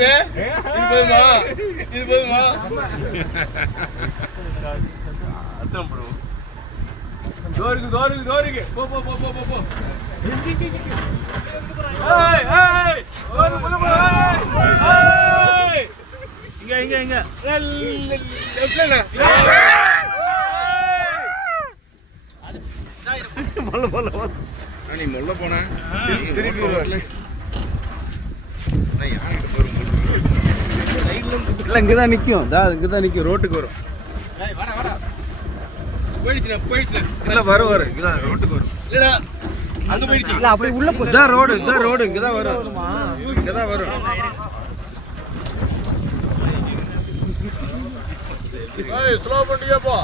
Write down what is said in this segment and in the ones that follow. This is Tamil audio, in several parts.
திலீபே இது போதுமா அதான் ப்ரோ டோருக்கு போ ஏய் இங்க லெஃப்ட்ல மொல்ல நீ மொல்ல போனா திருப்பி வரல நான் யார்கிட்ட போறேன் இல்ல இங்கதான் நிக்கும் இங்கதான் நிக்கும் ரோட்டுக்கு வரும் வாடா போயிடுச்சு இல்ல வரும் இங்கதான் ரோட்டுக்கு வரும் இல்லடா அங்க போயிடுச்சு இல்ல அப்படியே உள்ள போ இதான் ரோடு இங்கதான் வரும் ஏய் ஸ்லோ பண்ணியப்பா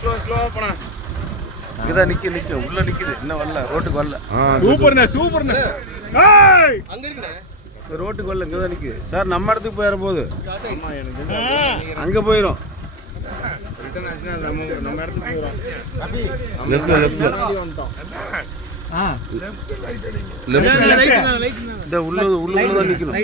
ஸ்லோ போடா இங்கதான் நிக்க உள்ள நிக்குது இன்னும் வரல ரோட்டுக்கு வரல சூப்பர்ண்ணே ஏய் அங்க இருக்குண்ணே ரோட்டுக்கு வரல இங்கதான் நிக்குது சார் நம்ம இடத்துக்கு போயிர போகுது அங்க போயிரும் ரிட்டர்ன் ஆச்சுனா நம்ம இடத்துக்கு போறோம் லெஃப்ட் இந்த உள்ள தான் நிக்கணும்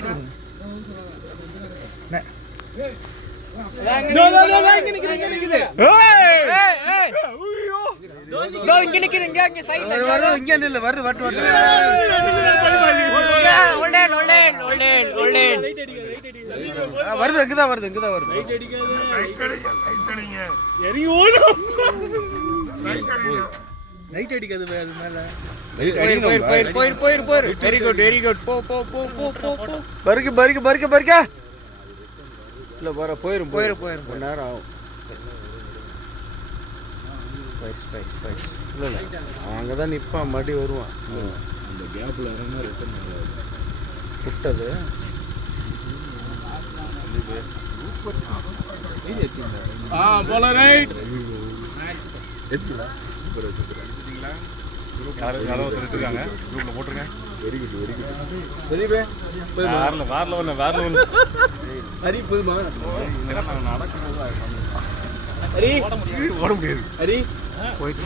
இல்ல வர போயிரும் கொஞ்ச நேரம் ஆகும் இல்ல அங்கதான் நிப்பான் மறுபடி வருவான் அந்த கேப்ல இறங்க ரிட்டர்ன் விட்டது போல ரைட் யாரோ இருக்காங்க குரூப்ல போட்டுருங்க வெரி குட் தெரியவே வேற ஹரி போதுமா நடக்குறது ஹரி ஓட முடியாது ஹரி போயிட்டு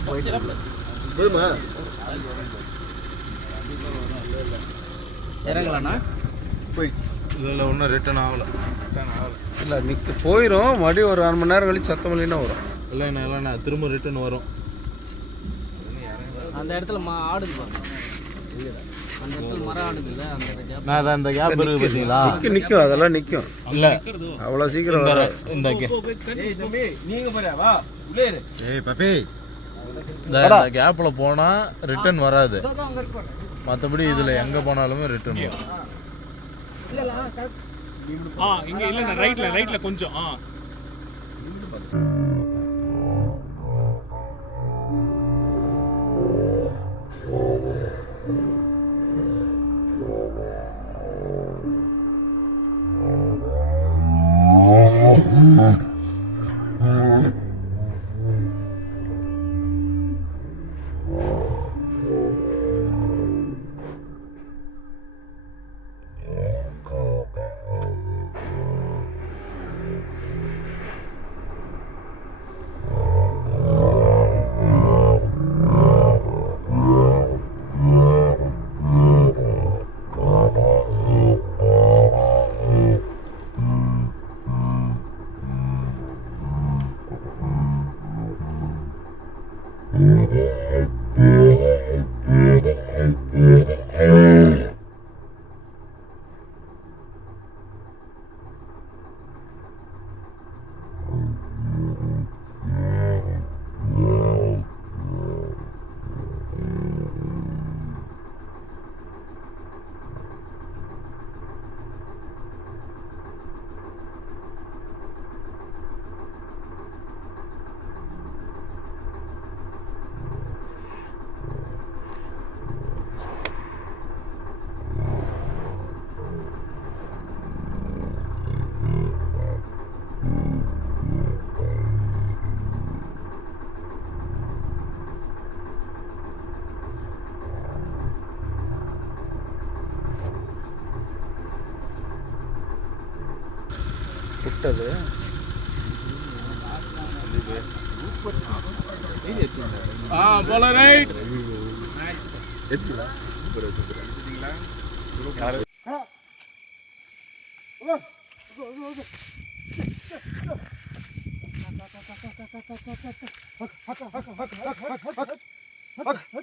போதுமா இறங்கலாம்னா போய் இல்லை ஒன்றும் ரிட்டர்ன் ஆகலை இல்லை நிற்க போயிடும் மறுபடியும் ஒரு 1/2 மணி நேரம் கழிச்சு சத்தம் இல்லைன்னா வரும் இல்லைண்ணா திரும்ப ரிட்டர்ன் வரும் அந்த இடத்துல ஆடுது அந்த இடத்துல மரம் ஆடுதுல்ல அந்த கேப் இருக்கு பார்த்தீங்களா நிற்கும் அதெல்லாம் நிற்கும் இல்லை அவ்வளோ சீக்கிரம் வர இந்த நீங்க போறவா உள்ளே ஏய் பப்பி இந்த கேப்ல போனா ரிட்டர்ன் வராது மற்றபடி இதுல எங்க போனாலுமே ரிட்டர்ன் வரும் இங்க இல்ல ரைட்ல கொஞ்சம் விட்டது போல ரைட் ஹக்